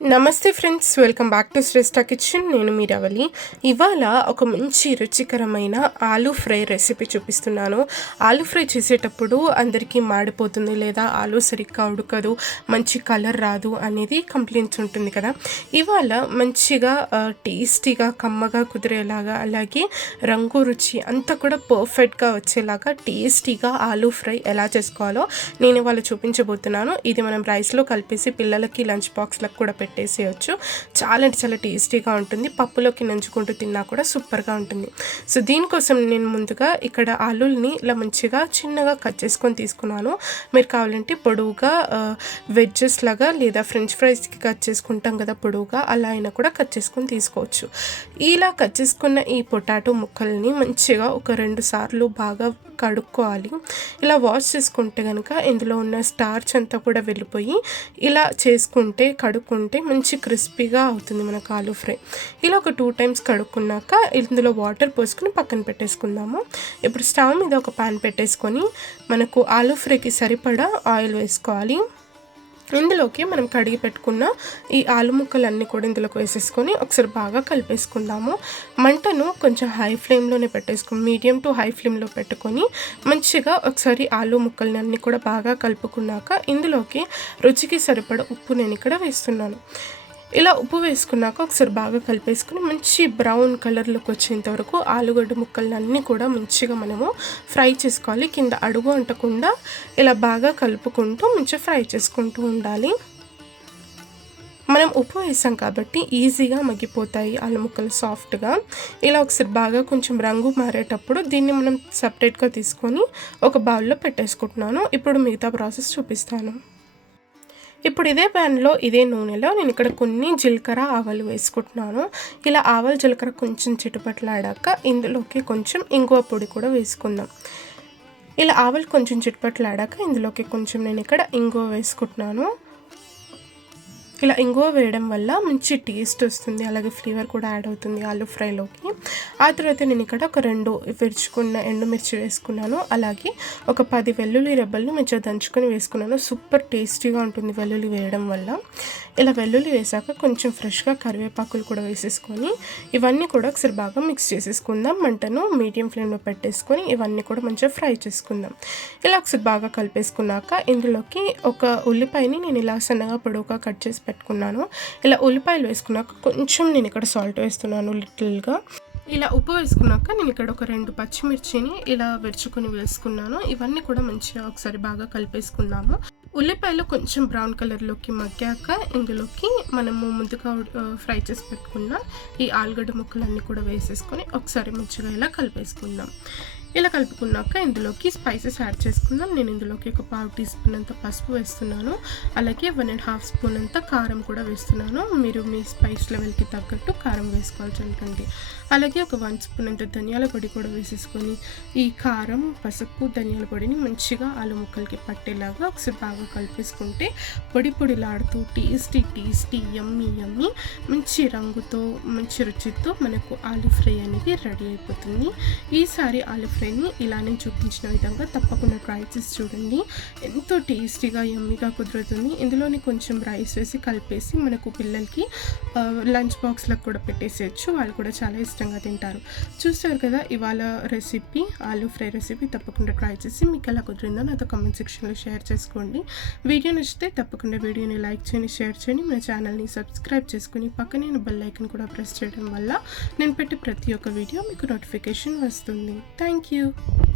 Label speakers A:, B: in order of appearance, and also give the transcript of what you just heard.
A: నమస్తే friends welcome back to Shreshta kitchen. నేను మీ రవలి. ఇవాళ ఒక మంచి రుచికరమైన ఆలూ ఫ్రై రెసిపీ చూపిస్తున్నాను. ఆలూ ఫ్రై చేసేటప్పుడు అందరికీ మాడిపోతుంది లేదా ఆలూ సరిగ్గా ఉడకదు మంచి కలర్ రాదు అనేది కంప్లైంట్స్ ఉంటుంది కదా. ఇవాళ మంచిగా టేస్టీగా కమ్మగా కుదిరేలాగా అలాగే రంగు రుచి అంతా కూడా పర్ఫెక్ట్గా వచ్చేలాగా టేస్టీగా ఆలూ ఫ్రై ఎలా చేసుకోవాలో నేను ఇవాళ చూపించబోతున్నాను. ఇది మనం రైస్లో కలిపేసి పిల్లలకి లంచ్ బాక్స్లకు కూడా పెట్టేసేయచ్చు. చాలా అంటే చాలా టేస్టీగా ఉంటుంది. పప్పులోకి నంచుకుంటూ తిన్నా కూడా సూపర్గా ఉంటుంది. సో దీనికోసం నేను ముందుగా ఇక్కడ ఆలుల్ని ఇలా మంచిగా చిన్నగా కట్ చేసుకొని తీసుకున్నాను. మీరు కావాలంటే పొడవుగా వెజ్జెస్ లాగా లేదా ఫ్రెంచ్ ఫ్రైస్కి కట్ చేసుకుంటాం కదా పొడవుగా అలా అయినా కూడా కట్ చేసుకొని తీసుకోవచ్చు. ఇలా కట్ చేసుకున్న ఈ పొటాటో ముక్కల్ని మంచిగా ఒక రెండు సార్లు బాగా కడుక్కోవాలి. ఇలా వాష్ చేసుకుంటే కనుక ఇందులో ఉన్న స్టార్చ్ అంతా కూడా వెళ్ళిపోయి ఇలా చేసుకుంటే కడుక్కుంటే మంచి క్రిస్పీగా అవుతుంది మనకు ఆలు ఫ్రై. ఇలా ఒక టూ టైమ్స్ కడుక్కున్నాక ఇందులో వాటర్ పోసుకుని పక్కన పెట్టేసుకుందాము. ఇప్పుడు స్టవ్ మీద ఒక పాన్ పెట్టేసుకొని మనకు ఆలు ఫ్రైకి సరిపడా ఆయిల్ వేసుకోవాలి. ఇందులోకి మనం కడిగి పెట్టుకున్న ఈ ఆలు ముక్కలన్నీ కూడా ఇందులోకి వేసేసుకొని ఒకసారి బాగా కలిపేసుకుందాము. మంటను కొంచెం హై ఫ్లేమ్లోనే పెట్టేసుకుని మీడియం టు హై ఫ్లేమ్లో పెట్టుకొని మంచిగా ఒకసారి ఆలు ముక్కల్ని అన్నీ కూడా బాగా కలుపుకున్నాక ఇందులోకి రుచికి సరిపడ ఉప్పు నేను ఇక్కడ వేస్తున్నాను. ఇలా ఉప్పు వేసుకున్నాక ఒకసారి బాగా కలిపేసుకుని మంచి బ్రౌన్ కలర్లోకి వచ్చేంత వరకు ఆలుగడ్డ ముక్కలన్నీ కూడా మంచిగా మనము ఫ్రై చేసుకోవాలి. కింద అడుగు అంటకుండా ఇలా బాగా కలుపుకుంటూ మంచిగా ఫ్రై చేసుకుంటూ ఉండాలి. మనం ఉప్పు వేసాం కాబట్టి ఈజీగా మగ్గిపోతాయి ఆలు ముక్కలు సాఫ్ట్గా ఇలా ఒకసారి బాగా కొంచెం రంగు మారేటప్పుడు దీన్ని మనం సపరేట్గా తీసుకొని ఒక బౌల్లో పెట్టేసుకుంటున్నాను. ఇప్పుడు మిగతా ప్రాసెస్ చూపిస్తాను. ఇప్పుడు ఇదే ప్యాన్లో ఇదే నూనెలో నేను ఇక్కడ కొన్ని జీలకర్ర ఆవాలు వేసుకుంటున్నాను. ఇలా ఆవాలు జీలకర్ర కొంచెం చిటుపట్లాడాక ఇందులోకి కొంచెం ఇంగువ పొడి కూడా వేసుకుందాం. ఇలా ఆవాలు కొంచెం చిటుపట్లాడాక ఇందులోకి కొంచెం నేను ఇక్కడ ఇంగువ వేసుకుంటున్నాను. ఇలా ఇంగువ వేయడం వల్ల మంచి టేస్ట్ వస్తుంది. అలాగే ఫ్లేవర్ కూడా యాడ్ అవుతుంది ఆలు ఫ్రైలోకి. ఆ తర్వాత నేను ఇక్కడ ఒక రెండు విరుచుకున్న ఎండుమిర్చి వేసుకున్నాను. అలాగే ఒక పది వెల్లుల్లి రెబ్బలను మంచిగా దంచుకొని వేసుకున్నాను. సూపర్ టేస్టీగా ఉంటుంది వెల్లుల్లి వేయడం వల్ల. ఇలా వెల్లుల్లి వేసాక కొంచెం ఫ్రెష్గా కరివేపాకులు కూడా వేసేసుకొని ఇవన్నీ కూడా ఒకసారి బాగా మిక్స్ చేసేసుకుందాం. మంటను మీడియం ఫ్లేమ్లో పెట్టేసుకొని ఇవన్నీ కూడా మంచిగా ఫ్రై చేసుకుందాం. ఇలా ఒకసారి బాగా కలిపేసుకున్నాక ఇందులోకి ఒక ఉల్లిపాయని నేను ఇలా సన్నగా పొడవుగా కట్ చేసి పెట్టుకున్నాను. ఇలా ఉల్లిపాయలు వేసుకున్నాక కొంచెం నేను ఇక్కడ సాల్ట్ వేస్తున్నాను లిటిల్గా. ఇలా ఉప్పు వేసుకున్నాక నేను ఇక్కడ ఒక రెండు పచ్చిమిర్చిని ఇలా విరుచుకొని వేసుకున్నాను. ఇవన్నీ కూడా మంచిగా ఒకసారి బాగా కలిపేసుకున్నాము ఉల్లిపాయలు కొంచెం బ్రౌన్ కలర్లోకి మగ్గాక ఇందులోకి మనము ముందుగా ఫ్రై చేసి పెట్టుకున్న ఈ ఆలుగడ్డ ముక్కలన్నీ కూడా వేసేసుకొని ఒకసారి మంచిగా ఇలా కలిపేసుకుందాం. ఇలా కలుపుకున్నాక ఇందులోకి స్పైసెస్ యాడ్ చేసుకుందాం. నేను ఇందులోకి ఒక పావు టీ స్పూన్ అంత పసుపు వేస్తున్నాను. అలాగే వన్ అండ్ హాఫ్ స్పూన్ అంత కారం కూడా వేస్తున్నాను. మీరు మీ స్పైస్ లెవెల్కి తగ్గట్టు కారం వేసుకోవాల్సి ఉంటుంది అలాగే ఒక వన్ స్పూన్ అంత ధనియాల పొడి కూడా వేసేసుకొని ఈ కారం పసుపు ధనియాల పొడిని మంచిగా ఆలు ముక్కలకి పట్టేలాగా ఒకసారి బాగా కలిపేసుకుంటే పొడి పొడిలాడుతూ టేస్టీ టేస్టీ యమ్మీ యమ్మీ మంచి రంగుతో మంచి రుచితో మనకు ఆలు ఫ్రై అనేది రెడీ అయిపోతుంది. ఈసారి ఆలు ఫ్రైని నేను చూపించిన విధంగా తప్పకుండా ట్రై చేసి చూడండి. ఎంతో టేస్టీగా యమ్మీగా కుదురుతుంది. ఇందులోని కొంచెం రైస్ వేసి కలిపేసి మనకు పిల్లలకి లంచ్ బాక్స్లకు కూడా పెట్టేసేయచ్చు. వాళ్ళు కూడా చాలా ఇష్టంగా తింటారు. చూస్తారు కదా ఇవాళ రెసిపీ ఆలూ ఫ్రై రెసిపీ తప్పకుండా ట్రై చేసి మీకు ఎలా కుదిరిందో నాతో కామెంట్ సెక్షన్లో షేర్ చేసుకోండి. వీడియో నచ్చితే తప్పకుండా వీడియోని లైక్ చేయండి షేర్ చేయండి. మన ఛానల్ని సబ్స్క్రైబ్ చేసుకుని పక్కనే బెల్ ఐకన్ కూడా ప్రెస్ చేయడం వల్ల నేను పెట్టే ప్రతి ఒక్క వీడియో మీకు నోటిఫికేషన్ వస్తుంది. Thank Thank you.